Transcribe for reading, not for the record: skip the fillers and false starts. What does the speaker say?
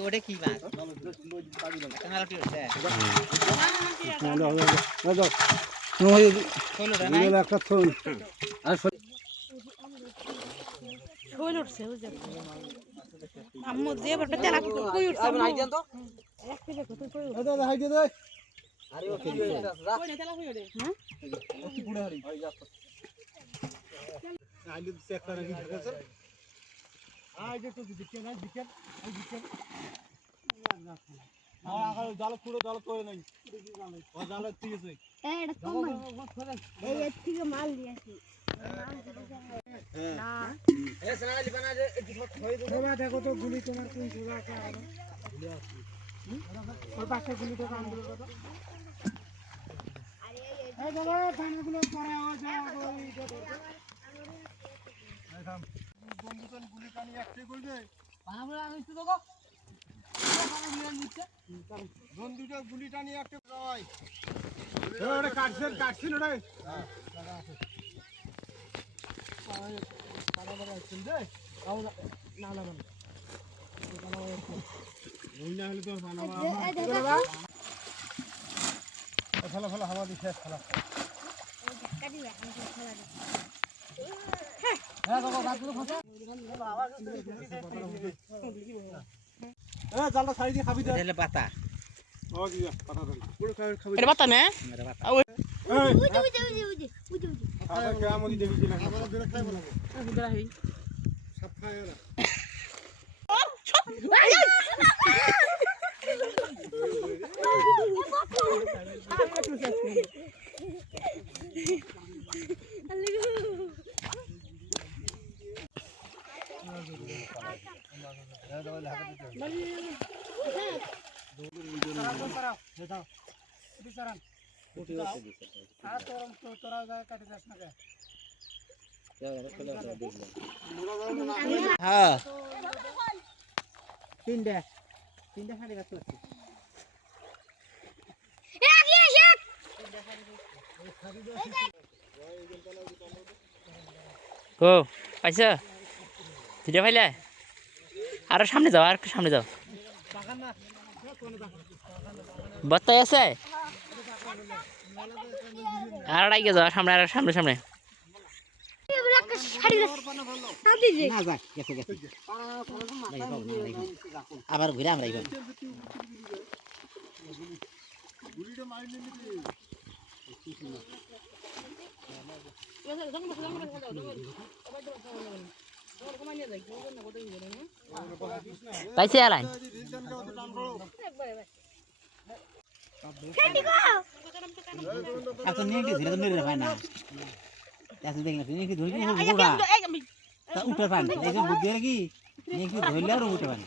ওটা কি মাছ? কানালটি হচ্ছে। ষোলোটা নাই? শৈল উঠছে বুঝে আম্মু যে বড়টা তেলা কই উঠছে আম্মু আই দেন তো একটু দেখো তুই কই উঠছে দাদা হাই দে দে আরে ও কি কই না তেলা কই ওরে হ্যাঁ ও কি পুড়ে হারি আইলি চেক করে কি দেখছ আই যে তো দিকেন আই দিকেন আগাল জাল পুরো জাল করে নাই ও জাল তিয়েছে এটা কম এই থেকে মাল দিয়েছি না এ সোনালি বানা দে একটু থই দে বাবা দেখো তো গুলি তোমার কোন সোজা আছে গুলি আছে ওই পাশে গুলি তো কাম দিল কত এই বাবা পানাগুলো পরে আওয়াজ যায় ওই থাম বন্ধুজন গুলি পানি একটাই করবে পানাগুলো আনিস তো গো পানাগুলো নিচ্ছে বন্ধুটা গুলি টানি একটা ভাই ওরে কাটছেন ওরে হ্যাঁ লাগা আছে পানাগুলো আসছেন দে আও না লাগান ওই না হলে তো পানা বাবা ফেলা ফেলা হাওয়া দিছে ফেলা কাটি রাখ আমি খেলা দে হ্যাঁ বাবা গাছগুলো খোঁজা এ জালটা ছাড়ি দিয়ে খাবি দে এটা পাতা ও দিয়া পাতা দেন পুরো খাবি এটা পাতা না মেরা পাতা এই উজি আবার কেমন দেখি না আবার দিলে খাইবো না উদরা হই সব খায় না হ্যাঁ তিনটা খালি গাছ আছে ও পাইছো ভিডিও পাইলে আরো সামনে যাও আর একটু সামনে যাও বত্তাই আছে আর আগে যাও সামনে আর সামনে সামনে না যা গেছে আবার ঘুরে আমরা এইবার গুলিটা মারলি নাকি পাইছে আলাইন এখন নিয়ে গেছি তো মেরে পায় না এখন দেখি না নিয়ে কি ধরি না গোড়া তা উঠে পান এই যে বুদ্ধি কি নিয়ে কি ধরলে আর উঠে পান